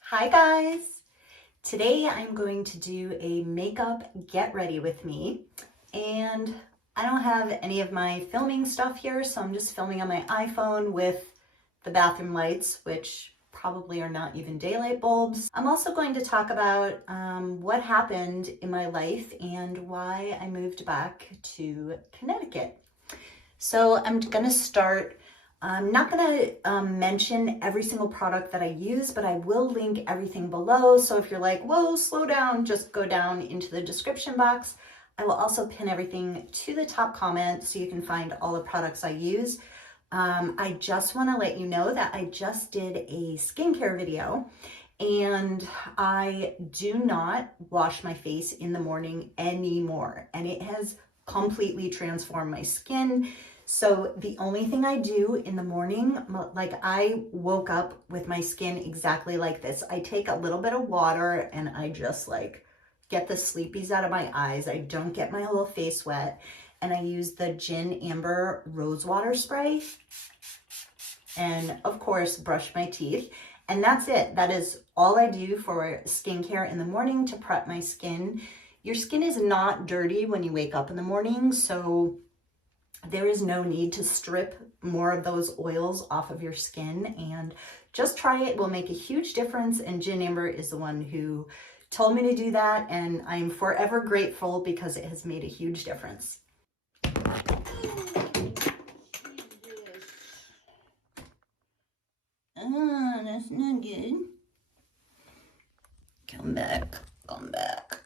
Hi guys! Today I'm going to do a makeup get ready with me, and I don't have any of my filming stuff here, so I'm just filming on my iPhone with the bathroom lights, which probably are not even daylight bulbs. I'm also going to talk about what happened in my life and why I moved back to Connecticut. So I'm gonna start. I'm not gonna mention every single product that I use, but I will link everything below. So if you're like, whoa, slow down, just go down into the description box. I will also pin everything to the top comment so you can find all the products I use. I just wanna let you know that I just did a skincare video and I do not wash my face in the morning anymore. And it has completely transformed my skin. So the only thing I do in the morning, like I woke up with my skin exactly like this. I take a little bit of water and I just like get the sleepies out of my eyes. I don't get my whole face wet. And I use the Gin Amber Rose Water Spray. And of course, brush my teeth. And that's it. That is all I do for skincare in the morning to prep my skin. Your skin is not dirty when you wake up in the morning, so there is no need to strip more of those oils off of your skin, and just try it. It will make a huge difference. And Gin Amber is the one who told me to do that, and I'm forever grateful because it has made a huge difference. Oh, that's not good. Come back, come back.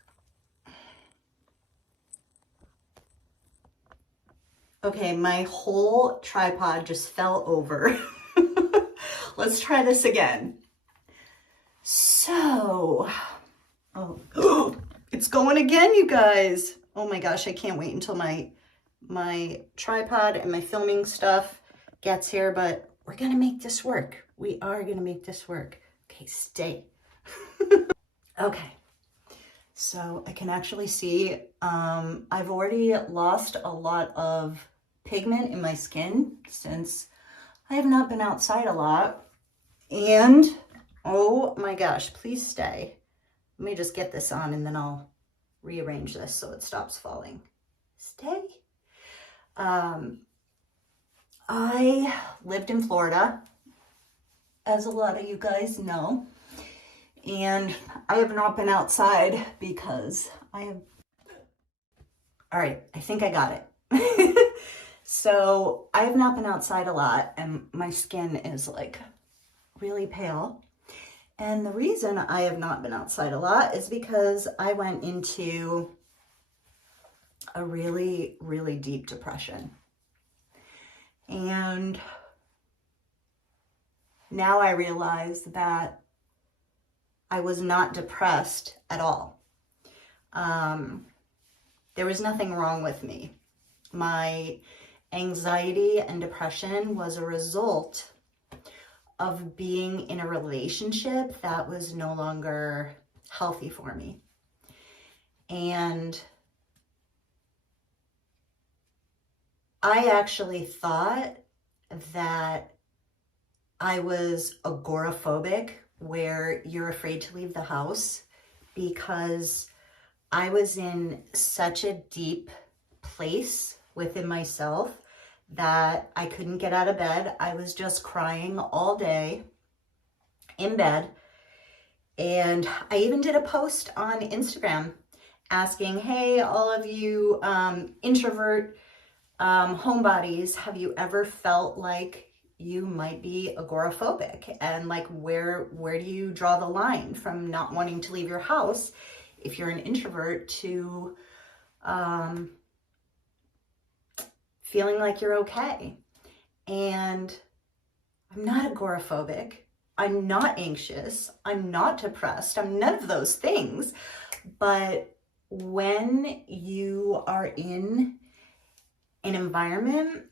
Okay, my whole tripod just fell over. Let's try this again. So, oh, it's going again, you guys. Oh my gosh, I can't wait until my tripod and my filming stuff gets here, but we're gonna make this work. We are gonna make this work. Okay, stay. Okay. So I can actually see I've already lost a lot of pigment in my skin since I have not been outside a lot. And oh my gosh, please stay. Let me just get this on and then I'll rearrange this so it stops falling. Stay. I lived in Florida, as a lot of you guys know. And I have not been outside because all right, I think I got it. So I have not been outside a lot and my skin is like really pale. And the reason I have not been outside a lot is because I went into a really, really deep depression. And now I realize that I was not depressed at all. There was nothing wrong with me. My anxiety and depression was a result of being in a relationship that was no longer healthy for me. And I actually thought that I was agoraphobic, where you're afraid to leave the house, because I was in such a deep place within myself that I couldn't get out of bed. I was just crying all day in bed. And I even did a post on Instagram asking, hey, all of you introvert homebodies, have you ever felt like you might be agoraphobic? And like, where do you draw the line from not wanting to leave your house if you're an introvert to feeling like you're okay? And I'm not agoraphobic. I'm not anxious. I'm not depressed. I'm none of those things. But when you are in an environment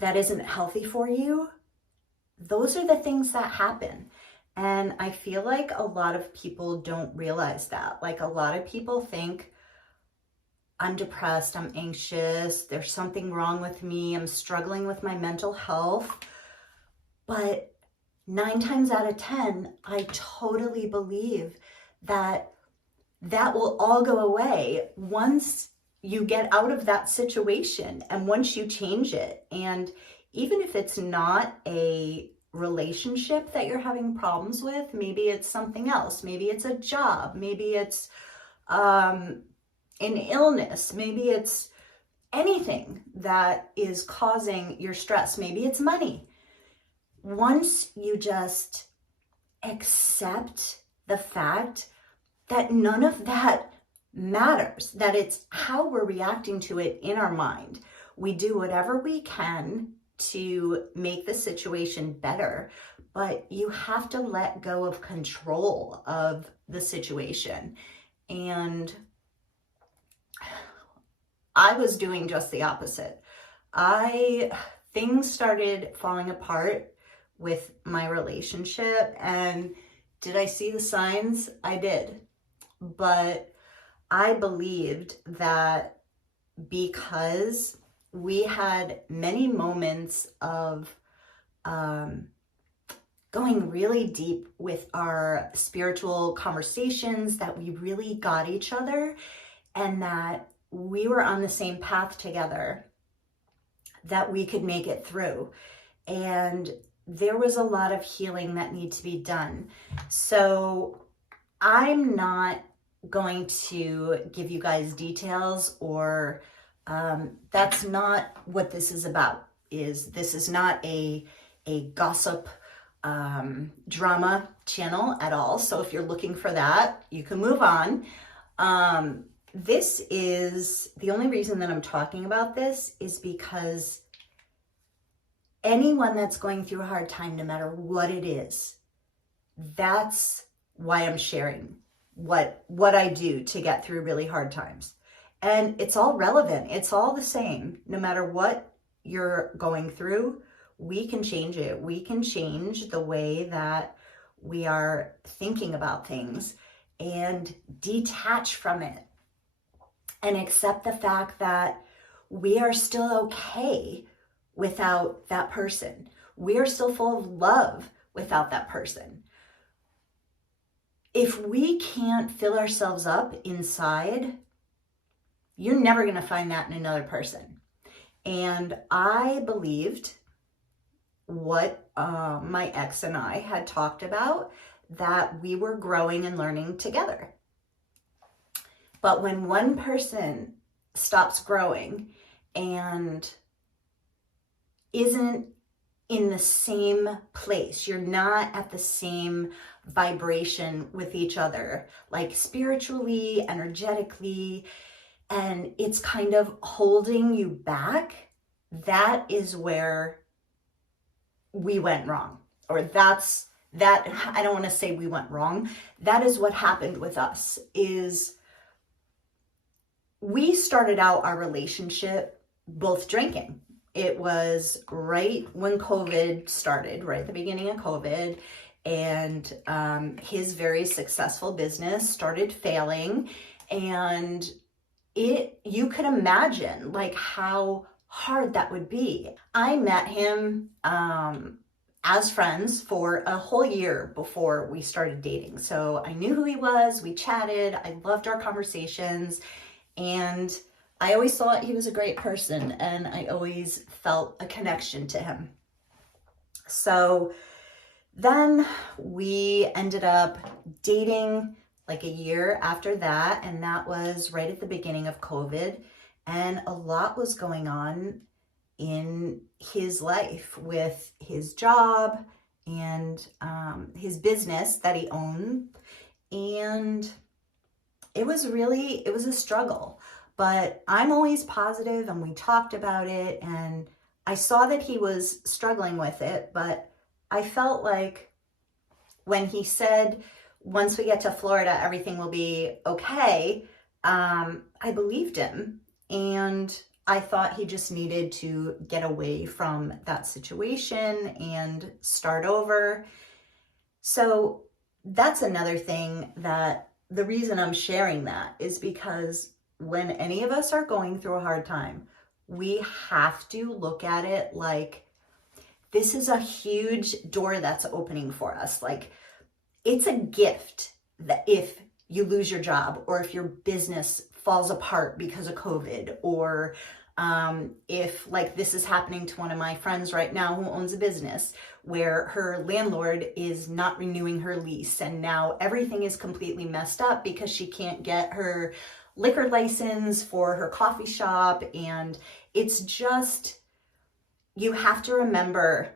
that isn't healthy for you, those are the things that happen. And I feel like a lot of people don't realize that. Like, a lot of people think, I'm depressed, I'm anxious, there's something wrong with me, I'm struggling with my mental health. But 9 times out of 10, I totally believe that that will all go away once you get out of that situation and once you change it. And even if it's not a relationship that you're having problems with, maybe it's something else. Maybe it's a job. Maybe it's an illness. Maybe it's anything that is causing your stress. Maybe it's money. Once you just accept the fact that none of that matters, that it's how we're reacting to it in our mind. We do whatever we can to make the situation better, but you have to let go of control of the situation. And I was doing just the opposite. Things started falling apart with my relationship, and did I see the signs? I did. But I believed that because we had many moments of going really deep with our spiritual conversations, that we really got each other, and that we were on the same path together, that we could make it through. And there was a lot of healing that needed to be done. So I'm not going to give you guys details, or that's not what this is about. This is not a gossip drama channel at all. So if you're looking for that, you can move on. This is the only reason that I'm talking about this is because anyone that's going through a hard time, no matter what it is, that's why I'm sharing what I do to get through really hard times. And it's all relevant. It's all the same. No matter what you're going through, we can change it. We can change the way that we are thinking about things and detach from it and accept the fact that we are still okay without that person. We are still full of love without that person. If we can't fill ourselves up inside, you're never going to find that in another person. And I believed what my ex and I had talked about, that we were growing and learning together. But when one person stops growing and isn't in the same place, you're not at the same vibration with each other, like spiritually, energetically, and it's kind of holding you back, that is where we went wrong. Or I don't want to say we went wrong. That is what happened with us. Is we started out our relationship both drinking. It was right when COVID started, right at the beginning of COVID, and his very successful business started failing, and you could imagine like how hard that would be. I met him as friends for a whole year before we started dating. So I knew who he was, we chatted, I loved our conversations, and I always thought he was a great person, and I always felt a connection to him. So then we ended up dating like a year after that, and that was right at the beginning of COVID, and a lot was going on in his life with his job and his business that he owned, and it was a struggle. But I'm always positive, and we talked about it, and I saw that he was struggling with it, but I felt like when he said, once we get to Florida, everything will be okay, I believed him, and I thought he just needed to get away from that situation and start over. So that's another thing, that the reason I'm sharing that is because when any of us are going through a hard time, we have to look at it like this is a huge door that's opening for us. Like, it's a gift that if you lose your job, or if your business falls apart because of COVID, or if, like, this is happening to one of my friends right now who owns a business where her landlord is not renewing her lease, and now everything is completely messed up because she can't get her liquor license for her coffee shop. And it's just, you have to remember,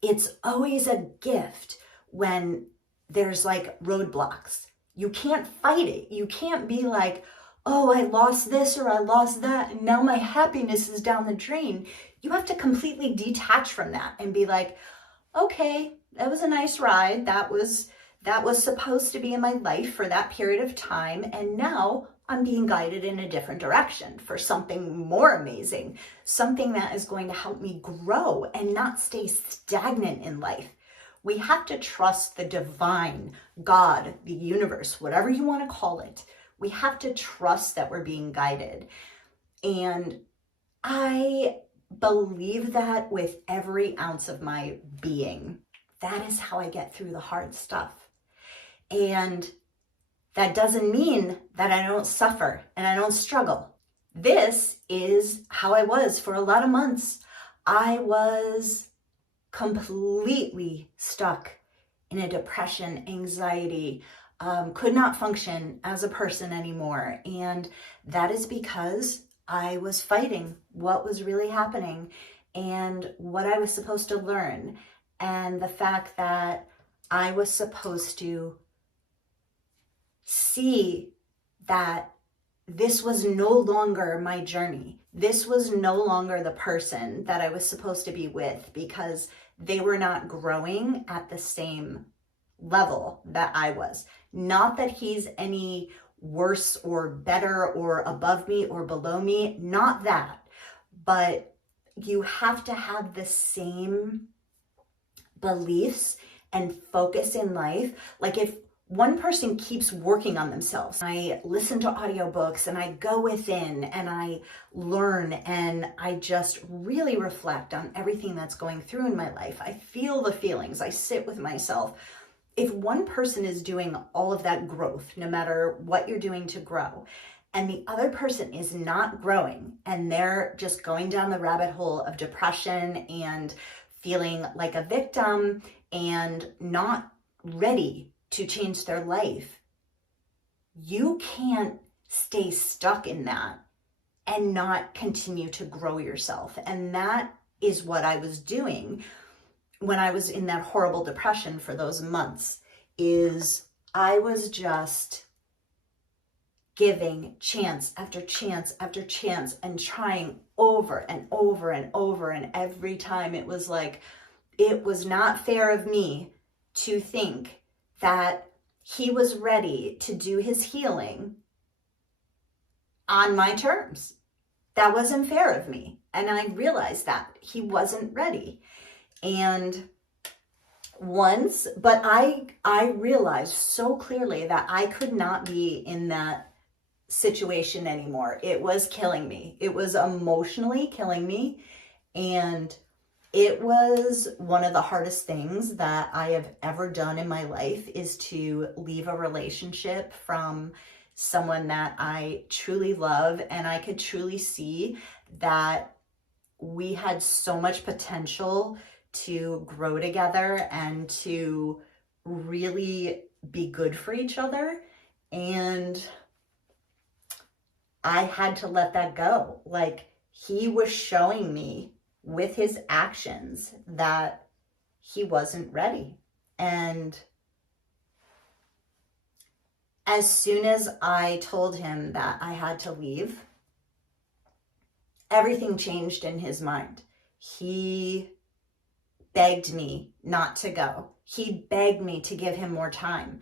it's always a gift when there's like roadblocks. You can't fight it. You can't be like, oh, I lost this or I lost that, and now my happiness is down the drain. You have to completely detach from that and be like, okay, that was a nice ride. That was supposed to be in my life for that period of time. And now I'm being guided in a different direction for something more amazing, something that is going to help me grow and not stay stagnant in life. We have to trust the divine, God, the universe, whatever you want to call it. We have to trust that we're being guided. And I believe that with every ounce of my being. That is how I get through the hard stuff. And that doesn't mean that I don't suffer and I don't struggle. This is how I was for a lot of months. I was completely stuck in a depression, anxiety, could not function as a person anymore. And that is because I was fighting what was really happening and what I was supposed to learn. And the fact that I was supposed to see that this was no longer my journey. This was no longer the person that I was supposed to be with, because they were not growing at the same level that I was. Not that he's any worse or better or above me or below me, not that. But you have to have the same beliefs and focus in life. Like, if one person keeps working on themselves, I listen to audiobooks and I go within and I learn and I just really reflect on everything that's going through in my life. I feel the feelings, I sit with myself. If one person is doing all of that growth, no matter what you're doing to grow, and the other person is not growing and they're just going down the rabbit hole of depression and feeling like a victim and not ready to change their life, you can't stay stuck in that and not continue to grow yourself. And that is what I was doing when I was in that horrible depression for those months. Is I was just giving chance after chance after chance and trying over and over and over. And every time it was like, it was not fair of me to think that he was ready to do his healing on my terms. That wasn't fair of me. And I realized that he wasn't ready. And but I realized so clearly that I could not be in that situation anymore. It was killing me. It was emotionally killing me. And it was one of the hardest things that I have ever done in my life, is to leave a relationship from someone that I truly love. And I could truly see that we had so much potential to grow together and to really be good for each other. And I had to let that go. Like, he was showing me with his actions that he wasn't ready. And as soon as I told him that I had to leave, everything changed in his mind. He begged me not to go. He begged me to give him more time.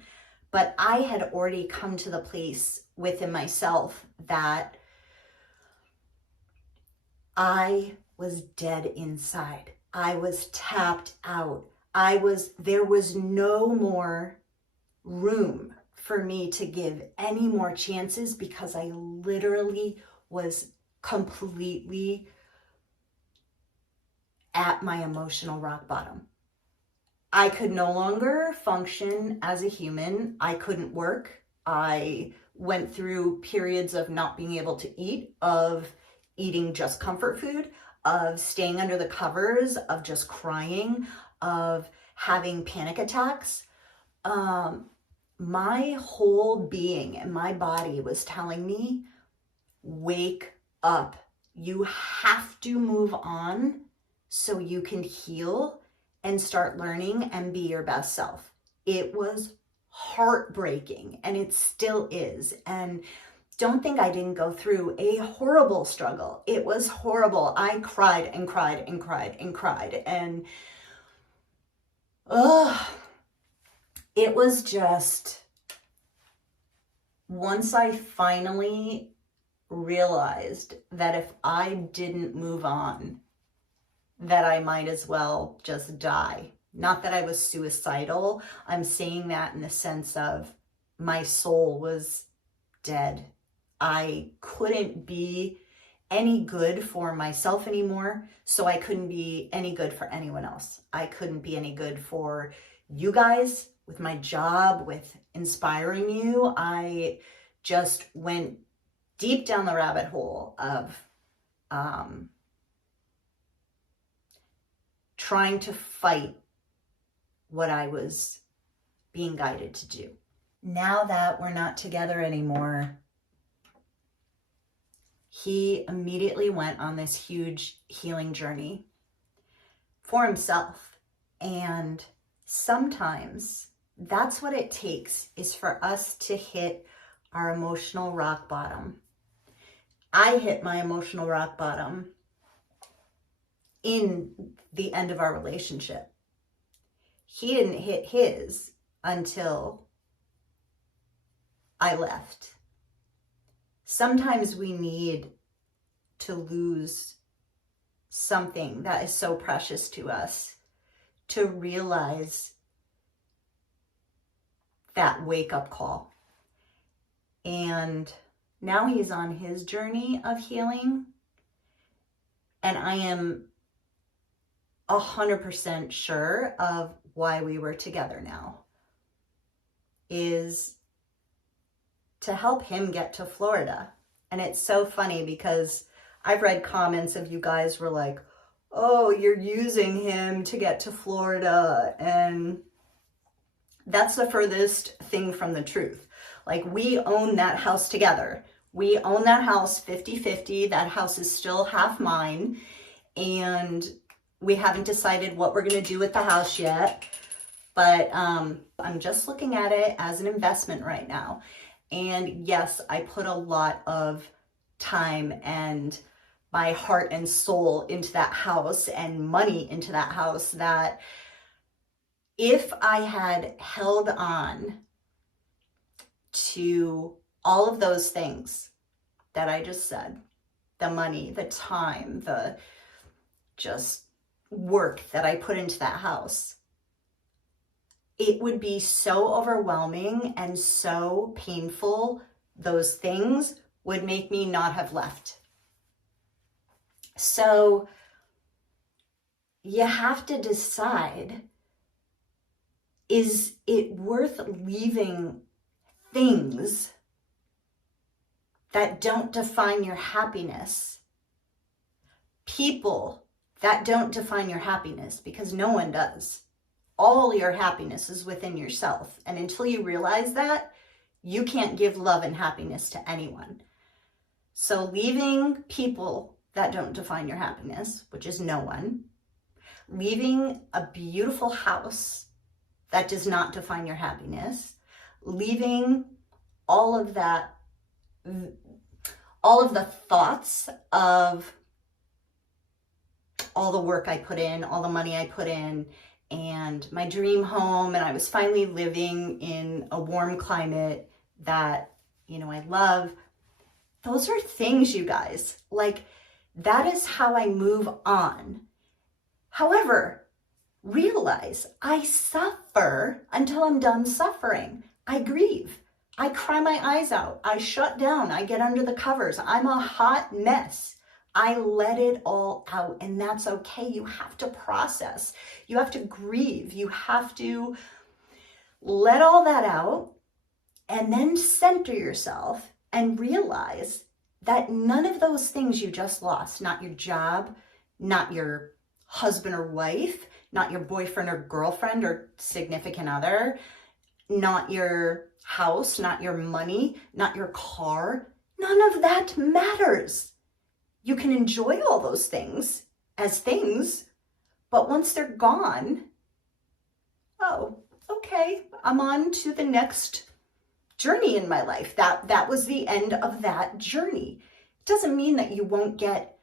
But I had already come to the place within myself that I was dead inside. I was tapped out. There was no more room for me to give any more chances, because I literally was completely at my emotional rock bottom. I could no longer function as a human. I couldn't work. I went through periods of not being able to eat, of eating just comfort food, of staying under the covers, of just crying, of having panic attacks. My whole being and my body was telling me, wake up. You have to move on so you can heal and start learning and be your best self. It was heartbreaking, and it still is. And don't think I didn't go through a horrible struggle. It was horrible. I cried and cried and cried and cried. And it was just, once I finally realized that if I didn't move on, that I might as well just die. Not that I was suicidal. I'm saying that in the sense of my soul was dead. I couldn't be any good for myself anymore, so I couldn't be any good for anyone else. I couldn't be any good for you guys with my job, with inspiring you. I just went deep down the rabbit hole of trying to fight what I was being guided to do. Now that we're not together anymore, he immediately went on this huge healing journey for himself. And sometimes that's what it takes, is for us to hit our emotional rock bottom. I hit my emotional rock bottom in the end of our relationship. He didn't hit his until I left. Sometimes we need to lose something that is so precious to us to realize that wake-up call. And now he's on his journey of healing, and I am 100% sure of why we were together now is to help him get to Florida. And it's so funny because I've read comments of you guys were like, oh, you're using him to get to Florida. And that's the furthest thing from the truth. Like, we own that house together. We own that house 50-50. That house is still half mine. And we haven't decided what we're going to do with the house yet. But I'm just looking at it as an investment right now. And yes, I put a lot of time and my heart and soul into that house and money into that house, that if I had held on to all of those things that I just said, the money, the time, the just work that I put into that house, it would be so overwhelming and so painful. Those things would make me not have left. So you have to decide, is it worth leaving things that don't define your happiness, people that don't define your happiness, because no one does. All your happiness is within yourself. And until you realize that, you can't give love and happiness to anyone. So leaving people that don't define your happiness, which is no one, leaving a beautiful house that does not define your happiness, leaving all of that, all of the thoughts of all the work I put in, all the money I put in, and my dream home, and I was finally living in a warm climate that, I love. Those are things, you guys. Like, that is how I move on. However, realize I suffer until I'm done suffering. I grieve. I cry my eyes out. I shut down. I get under the covers. I'm a hot mess. I let it all out, and that's okay. You have to process. You have to grieve. You have to let all that out and then center yourself and realize that none of those things you just lost, not your job, not your husband or wife, not your boyfriend or girlfriend or significant other, not your house, not your money, not your car, none of that matters. You can enjoy all those things as things, but once they're gone, oh, okay, I'm on to the next journey in my life. That was the end of that journey. It doesn't mean that you won't get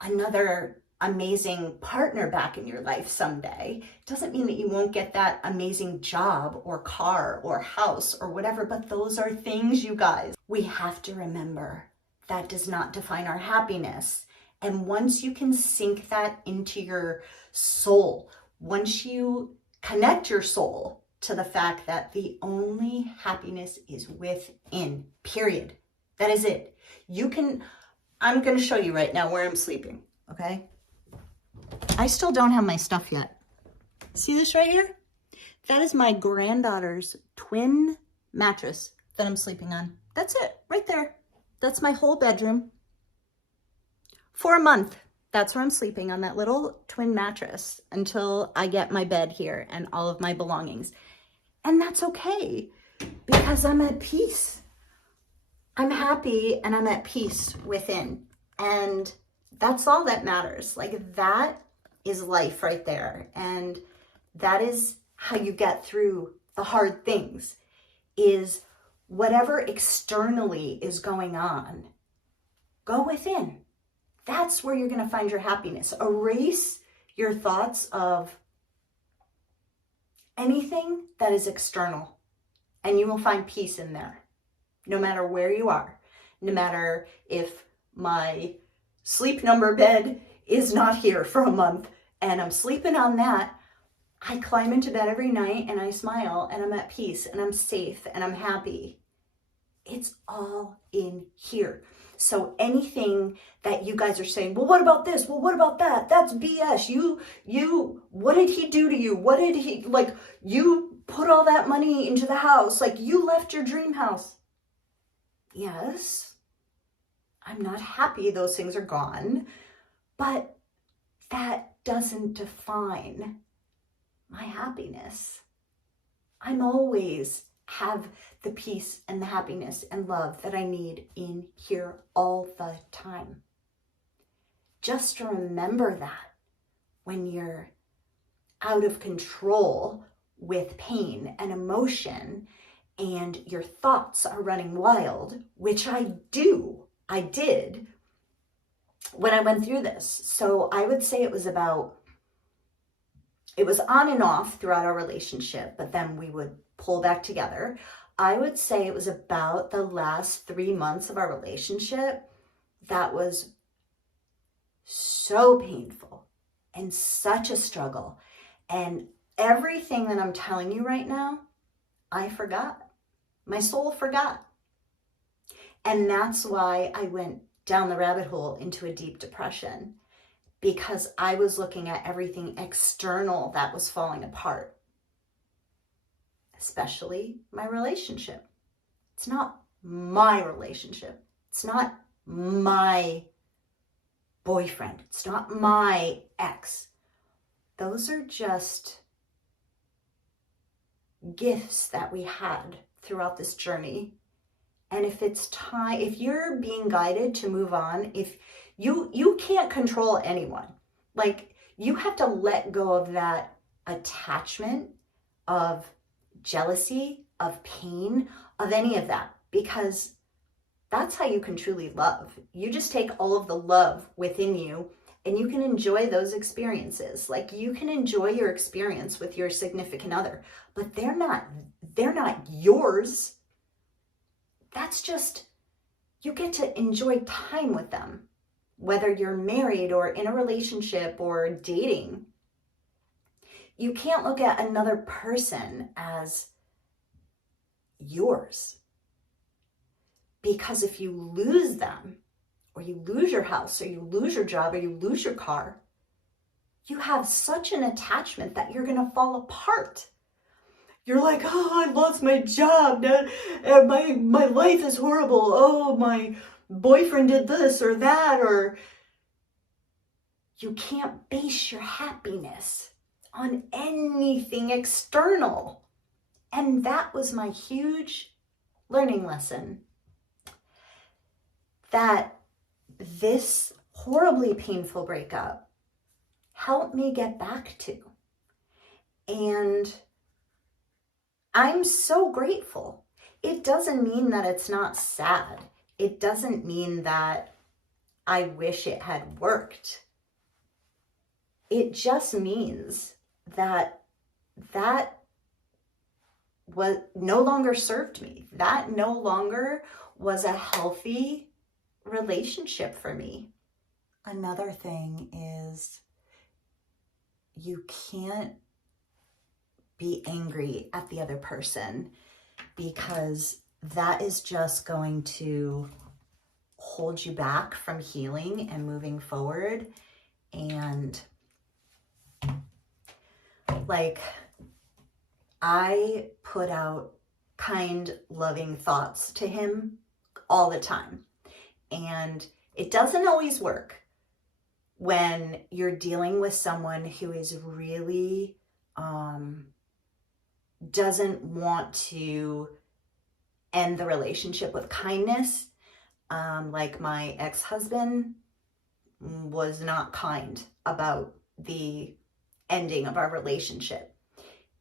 another amazing partner back in your life someday. It doesn't mean that you won't get that amazing job or car or house or whatever, but those are things, you guys. We have to remember that does not define our happiness. And once you can sink that into your soul, once you connect your soul to the fact that the only happiness is within, period. That is it. I'm going to show you right now where I'm sleeping, okay? I still don't have my stuff yet. See this right here? That is my granddaughter's twin mattress that I'm sleeping on. That's it, right there. That's my whole bedroom. For a month, that's where I'm sleeping, on that little twin mattress, until I get my bed here and all of my belongings. And that's okay, because I'm at peace. I'm happy and I'm at peace within. And that's all that matters. Like, that is life right there. And that is how you get through the hard things, is whatever externally is going on, go within. That's where you're going to find your happiness. Erase your thoughts of anything that is external, and you will find peace in there, no matter where you are. No matter if my sleep number bed is not here for a month and I'm sleeping on that, I climb into bed every night and I smile and I'm at peace and I'm safe and I'm happy. It's all in here. So anything that you guys are saying, well, what about this? Well, what about that? That's BS. What did he do to you? What did he, like, you put all that money into the house. Like, you left your dream house. Yes, I'm not happy those things are gone, but that doesn't define my happiness. I'm always have the peace and the happiness and love that I need in here all the time. Just remember that when you're out of control with pain and emotion and your thoughts are running wild, which I did when I went through this. So I would say it was on and off throughout our relationship, but then we would pull back together. I would say it was about the last 3 months of our relationship that was so painful and such a struggle. And everything that I'm telling you right now, I forgot. My soul forgot. And that's why I went down the rabbit hole into a deep depression, because I was looking at everything external that was falling apart, especially my relationship. It's not my relationship. It's not my boyfriend. It's not my ex. Those are just gifts that we had throughout this journey. And if it's time, if you're being guided to move on, if you can't control anyone, like, you have to let go of that attachment, of jealousy, of pain, of any of that, because that's how you can truly love. You just take all of the love within you and you can enjoy those experiences. Like, you can enjoy your experience with your significant other, but they're not yours. That's just, you get to enjoy time with them, whether you're married or in a relationship or dating. You can't look at another person as yours, because if you lose them or you lose your house, or you lose your job, or you lose your car, you have such an attachment that you're going to fall apart. You're like, oh, I lost my job. My life is horrible. Oh, my boyfriend did this or that. Or you can't base your happiness on anything external. And that was my huge learning lesson. That this horribly painful breakup helped me get back to. And I'm so grateful. It doesn't mean that it's not sad. It doesn't mean that I wish it had worked. It just means that that was no longer served me. That no longer was a healthy relationship for me. Another thing is you can't be angry at the other person, because that is just going to hold you back from healing and moving forward. And like, I put out kind, loving thoughts to him all the time. And it doesn't always work when you're dealing with someone who is really doesn't want to end the relationship with kindness. Like my ex-husband was not kind about the ending of our relationship.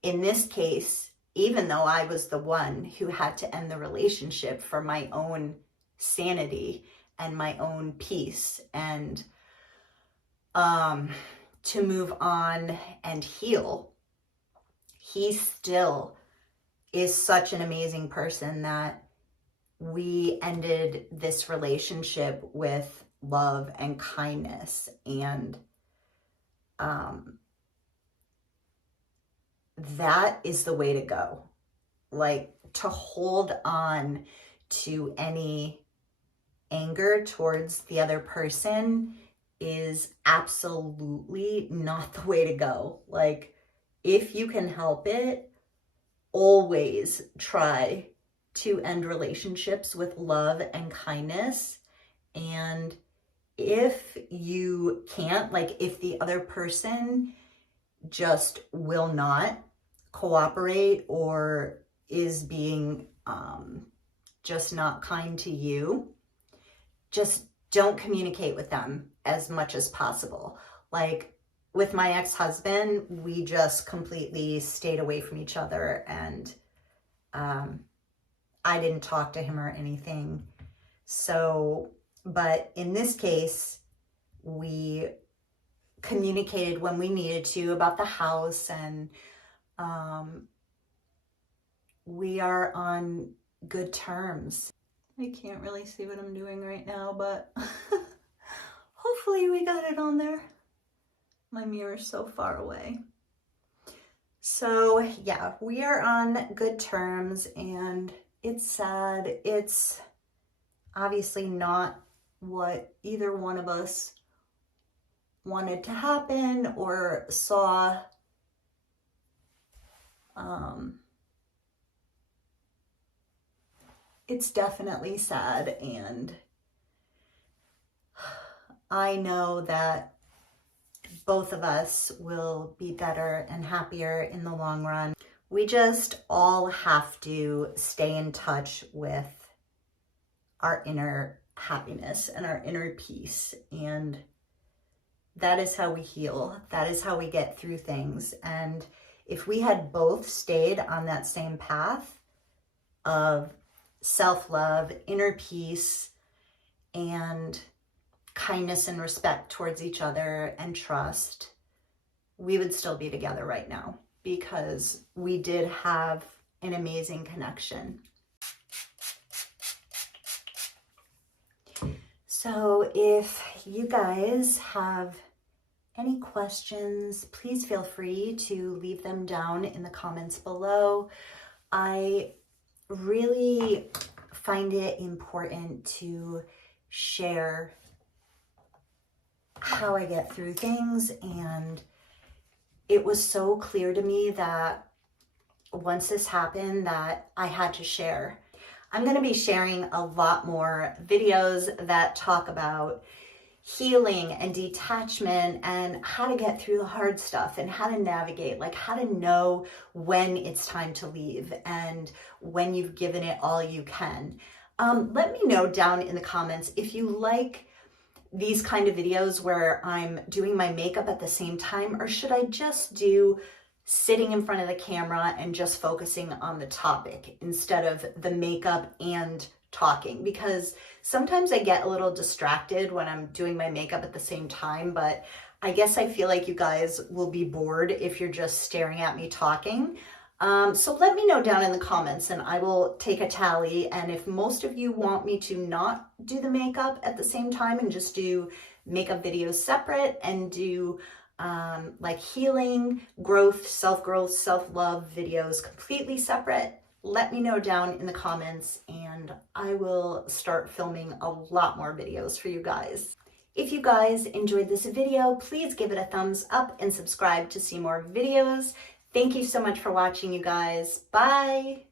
In this case, even though I was the one who had to end the relationship for my own sanity and my own peace and to move on and heal, he still is such an amazing person that we ended this relationship with love and kindness. And that is the way to go. Like, to hold on to any anger towards the other person is absolutely not the way to go. Like, if you can help it, always try to end relationships with love and kindness. And if you can't, like if the other person just will not cooperate or is being just not kind to you, just don't communicate with them as much as possible. Like with my ex-husband, we just completely stayed away from each other, and I didn't talk to him or anything. So, but in this case, we communicated when we needed to about the house, and we are on good terms. I can't really see what I'm doing right now, but hopefully we got it on there. My mirror's so far away. So yeah, we are on good terms, and it's sad. It's obviously not what either one of us wanted to happen or saw. It's definitely sad, and I know that both of us will be better and happier in the long run. We just all have to stay in touch with our inner happiness and our inner peace. And that is how we heal. That is how we get through things. And if we had both stayed on that same path of self-love, inner peace, and kindness and respect towards each other and trust, we would still be together right now, because we did have an amazing connection. So if you guys have any questions, please feel free to leave them down in the comments below. I really find it important to share how I get through things. And it was so clear to me that once this happened that I had to share. I'm going to be sharing a lot more videos that talk about healing and detachment and how to get through the hard stuff and how to navigate, like how to know when it's time to leave and when you've given it all you can. Let me know down in the comments if you like these kind of videos where I'm doing my makeup at the same time, or should I just do sitting in front of the camera and just focusing on the topic instead of the makeup and talking, because sometimes I get a little distracted when I'm doing my makeup at the same time, but I guess I feel like you guys will be bored if you're just staring at me talking. So let me know down in the comments and I will take a tally. And if most of you want me to not do the makeup at the same time and just do makeup videos separate and do like healing, growth, self-growth, self-love videos completely separate, let me know down in the comments and I will start filming a lot more videos for you guys. If you guys enjoyed this video, please give it a thumbs up and subscribe to see more videos. Thank you so much for watching, you guys. Bye.